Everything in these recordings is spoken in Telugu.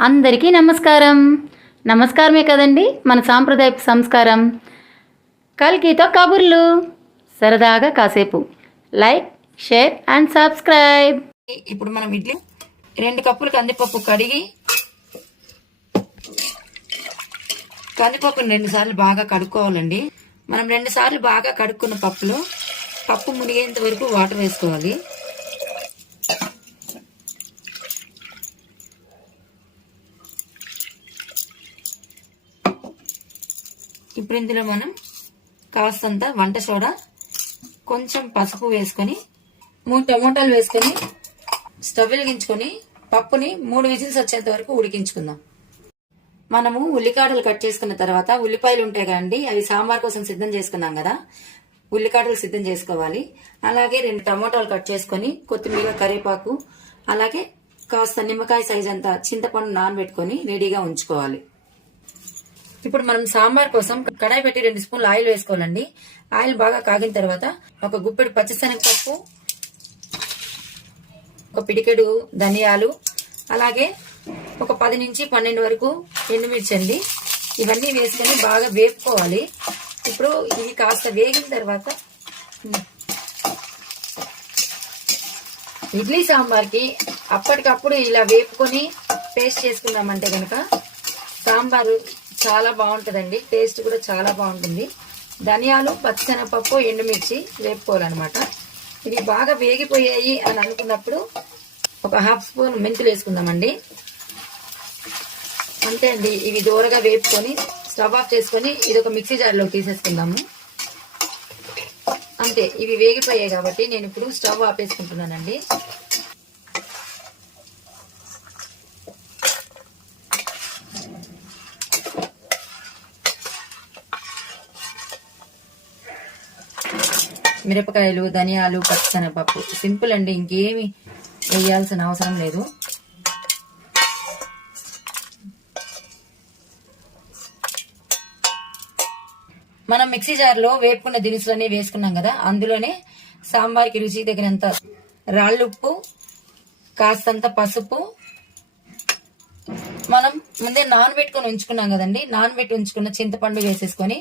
అందరికీ నమస్కారం. నమస్కారమే కదండి మన సాంప్రదాయపు సంస్కారం. కల్కితో కబుర్లు. సరదాగా కాసేపు. Like share and subscribe. ఇప్పుడు మనం ఇడ్లీ రెండు కప్పులు కందిపప్పు కడిగి కందిపప్పును రెండు సార్లు బాగా కడుక్కోవాలండి. మనం రెండు సార్లు బాగా కడుక్కున్న పప్పులో పప్పు మునిగేంత వరకు వాటర్ వేసుకోవాలి. ఇప్పుడు ఇందులో మనం కాస్తంత వంట సోడా కొంచెం పసుపు వేసుకొని మూడు టమోటాలు వేసుకొని స్టవ్ వెలిగించుకొని పప్పుని మూడు విజిల్స్ వచ్చేంత వరకు ఉడికించుకుందాం. మనము ఉల్లికాడలు కట్ చేసుకున్న తర్వాత ఉల్లిపాయలు ఉంటాయి కదండి అవి సాంబార్ కోసం సిద్ధం చేసుకున్నాం కదా ఉల్లికాడలు సిద్ధం చేసుకోవాలి. అలాగే రెండు టమోటాలు కట్ చేసుకొని కొత్తిమీర కరివేపాకు అలాగే కాస్త నిమ్మకాయ సైజ్ అంత చింతపండు నానబెట్టుకొని రెడీగా ఉంచుకోవాలి. ఇప్పుడు మనం సాంబార్ కోసం కడాయి పెట్టి రెండు స్పూన్లు ఆయిల్ వేసుకోవాలండి. ఆయిల్ బాగా కాగిన తర్వాత ఒక గుప్పెడు పచ్చిశనగపప్పు ఒక పిడికెడు ధనియాలు అలాగే ఒక పది నుంచి పన్నెండు వరకు ఎండుమిర్చి అండి ఇవన్నీ వేసుకొని బాగా వేపుకోవాలి. ఇప్పుడు ఇవి కాస్త వేగిన తర్వాత ఇడ్లీ సాంబార్కి అప్పటికప్పుడు ఇలా వేపుకొని పేస్ట్ చేసుకున్నామంటే కనుక సాంబారు చాలా బాగుంటుందండి. టేస్ట్ కూడా చాలా బాగుంటుంది. ధనియాలు పచ్చనపప్పు ఎండుమిర్చి వేపుకోవాలన్నమాట. ఇవి బాగా వేగిపోయాయి అని అనుకున్నప్పుడు ఒక హాఫ్ స్పూన్ మెంతులు వేసుకుందామండి. అంతే అండి. ఇవి దూరగా వేపుకొని స్టవ్ ఆఫ్ చేసుకొని ఇది ఒక మిక్సీ జార్లో తీసేసుకుందాము. అంతే. ఇవి వేగిపోయాయి కాబట్టి నేను ఇప్పుడు స్టవ్ ఆపేసుకుంటున్నానండి. మిరపకాయలు ధనియాలు పచ్చనపప్పు సింపుల్ అండి ఇంకేమి వేయాల్సిన అవసరం లేదు. మనం మిక్సీ జార్లో వేపుకున్న దినుసులన్నీ వేసుకున్నాం కదా అందులోనే సాంబార్కి రుచి తగినంత రాళ్ళుప్పు కాస్తంత పసుపు. మనం ముందే నానబెట్టుకొని ఉంచుకున్నాం కదండి నానబెట్టి ఉంచుకున్న చింతపండు వేసేసుకొని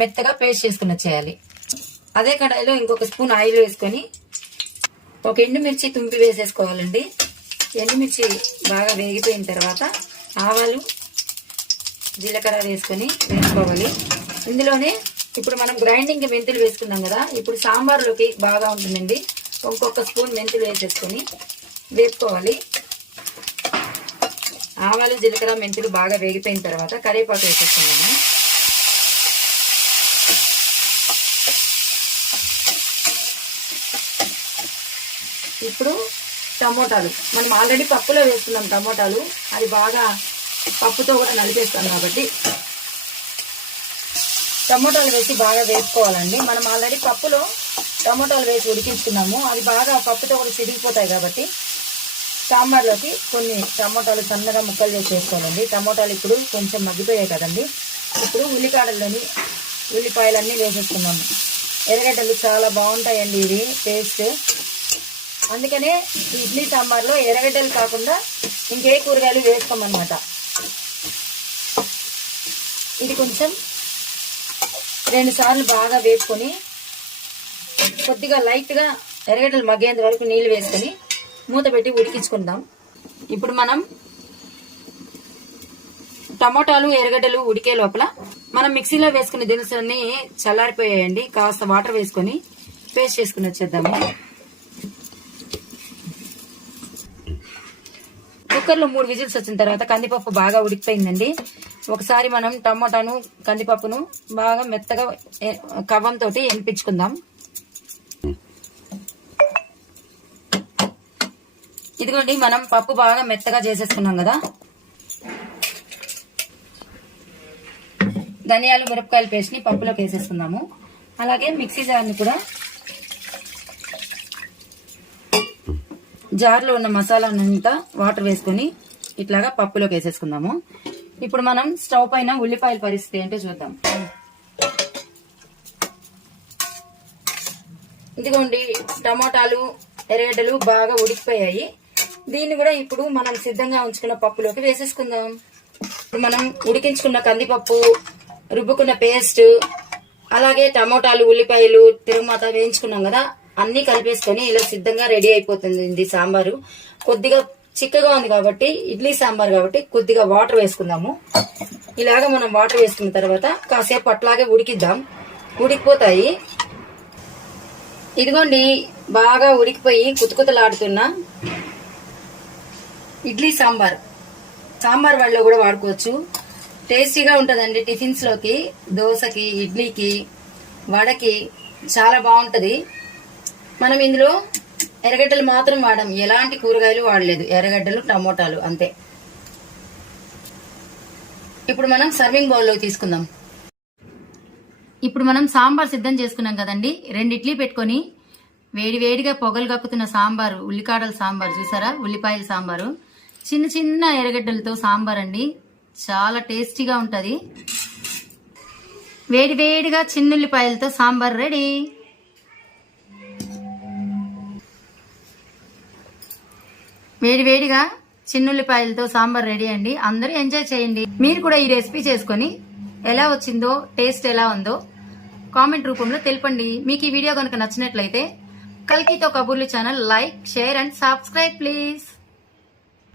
మెత్తగా పేస్ట్ చేసుకుని వచ్చేయాలి. అదే కడాయిలో ఇంకొక స్పూన్ ఆయిల్ వేసుకొని ఒక ఎండుమిర్చి తుంపి వేసేసుకోవాలండి. ఎండుమిర్చి బాగా వేగిపోయిన తర్వాత ఆవాలు జీలకర్ర వేసుకొని వేసుకోవాలి. ఇందులోనే ఇప్పుడు మనం గ్రైండింగ్ మెంతులు వేసుకున్నాం కదా ఇప్పుడు సాంబార్లోకి బాగా ఉంటుందండి. ఇంకొక స్పూన్ మెంతులు వేసేసుకొని వేపుకోవాలి. ఆవాలు జీలకర్ర మెంతులు బాగా వేగిపోయిన తర్వాత కరివేపాకు వేసేసుకున్నాము ఇప్పుడు టమోటాలు. మనం ఆల్రెడీ పప్పులో వేసుకున్నాం టమోటాలు. అది బాగా పప్పుతో కూడా నలిపేస్తాం కాబట్టి. టమోటాలు వేసి బాగా వేసుకోవాలండి మనం ఆల్రెడీ పప్పులో టమోటాలు వేసి ఉడికించుకున్నాము. అది బాగా పప్పుతో కూడా చిరిగిపోతాయి కాబట్టి సాంబార్లోకి కొన్ని టమోటాలు సన్నగా ముక్కలు చేసి వేసుకోవాలండి. టమోటాలు ఇప్పుడు కొంచెం మగ్గిపోయాయి కదండి. ఇప్పుడు ఉల్లికాడల్లోని ఉల్లిపాయలన్నీ వేసేసుకున్నాము. ఎర్రగడ్డలు చాలా బాగుంటాయండి ఇవి. టేస్ట్ అందుకనే ఇడ్లీ సాంబార్లో ఎర్రగడ్డలు కాకుండా ఇంకే కూరగాయలు వేసుకోమన్నమాట. ఇది కొంచెం రెండు సార్లు బాగా వేసుకొని కొద్దిగా లైట్గా ఎర్రగడ్డలు మగ్గేంత వరకు నీళ్ళు వేసుకొని మూత పెట్టి ఉడికించుకుందాం. ఇప్పుడు మనం టమోటాలు ఎర్రగడ్డలు ఉడికే లోపల మనం మిక్సీలో వేసుకునే దినుసులన్నీ చల్లారిపోయాయండి. కాస్త వాటర్ వేసుకొని పేస్ట్ చేసుకుని వచ్చేద్దాము. కుక్కర్లో మూడు విజిల్స్ వచ్చిన తర్వాత కందిపప్పు బాగా ఉడికిపోయిందండి. ఒకసారి మనం టమోటాను కందిపప్పును బాగా మెత్తగా కవ్వంతో ఎనిపించుకుందాం ఇదిగోండి మనం పప్పు బాగా మెత్తగా చేసేసుకున్నాం కదా. ధనియాలు మిరపకాయల పేస్ట్ని పప్పులోకి వేసేసుకుందాము. అలాగే మిక్సీ జార్ని కూడా జార్లో ఉన్న మసాలానంతా వాటర్ వేసుకొని ఇట్లాగా పప్పులోకి వేసేసుకుందాము. ఇప్పుడు మనం స్టవ్ పైన ఉల్లిపాయల పరిస్థితి ఏంటో చూద్దాం. ఇదిగోండి టమోటాలు ఎర్రగడ్డలు బాగా ఉడికిపోయాయి. దీన్ని కూడా ఇప్పుడు మనం సిద్ధంగా ఉంచుకున్న పప్పులోకి వేసేసుకుందాం. ఇప్పుడు మనం ఉడికించుకున్న కందిపప్పు రుబ్బుకున్న పేస్ట్ అలాగే టమోటాలు ఉల్లిపాయలు తిరుగుమాత వేయించుకున్నాం కదా. అన్ని కలిపేసుకొని ఇలా సిద్ధంగా రెడీ అయిపోతుంది ఇది సాంబారు. కొద్దిగా చిక్కగా ఉంది కాబట్టి ఇడ్లీ సాంబార్ కాబట్టి కొద్దిగా వాటర్ వేసుకుందాము. ఇలాగ మనం వాటర్ వేసుకున్న తర్వాత కాసేపు అట్లాగే ఉడికిద్దాం. ఉడికిపోతాయి. ఇదిగోండి బాగా ఉడికిపోయి కుతకుతలాడుతున్న ఇడ్లీ సాంబార్. సాంబార్ వాళ్ళలో కూడా వాడుకోవచ్చు. టేస్టీగా ఉంటుందండి టిఫిన్స్లోకి దోశకి ఇడ్లీకి వడకి చాలా బాగుంటుంది. మనం ఇందులో ఎర్రగడ్డలు మాత్రం వాడాం ఎలాంటి కూరగాయలు వాడలేదు. ఎర్రగడ్డలు టమోటాలు అంతే. ఇప్పుడు మనం సర్వింగ్ బౌల్లో తీసుకుందాం. ఇప్పుడు మనం సాంబార్ సిద్ధం చేసుకున్నాం కదండి. రెండు ఇడ్లీ పెట్టుకొని వేడి వేడిగా పొగలు కక్కుతున్న సాంబారు ఉల్లికాడల సాంబారు చూసారా? ఉల్లిపాయల సాంబారు. చిన్న చిన్న ఎర్రగడ్డలతో సాంబార్ అండి. చాలా టేస్టీగా ఉంటుంది. వేడి వేడిగా చిన్న ఉల్లిపాయలతో సాంబార్ రెడీ. వేడి వేడిగా చిన్నుల్లిపాయలతో సాంబార్ రెడీ అండి. అందరూ ఎంజాయ్ చేయండి. మీరు కూడా ఈ రెసిపీ చేసుకొని ఎలా వచ్చిందో టేస్ట్ ఎలా ఉందో కామెంట్ రూపంలో తెలపండి. మీకు ఈ వీడియో కనుక నచ్చినట్లయితే కల్కితో కబుర్లు channel like share and subscribe please.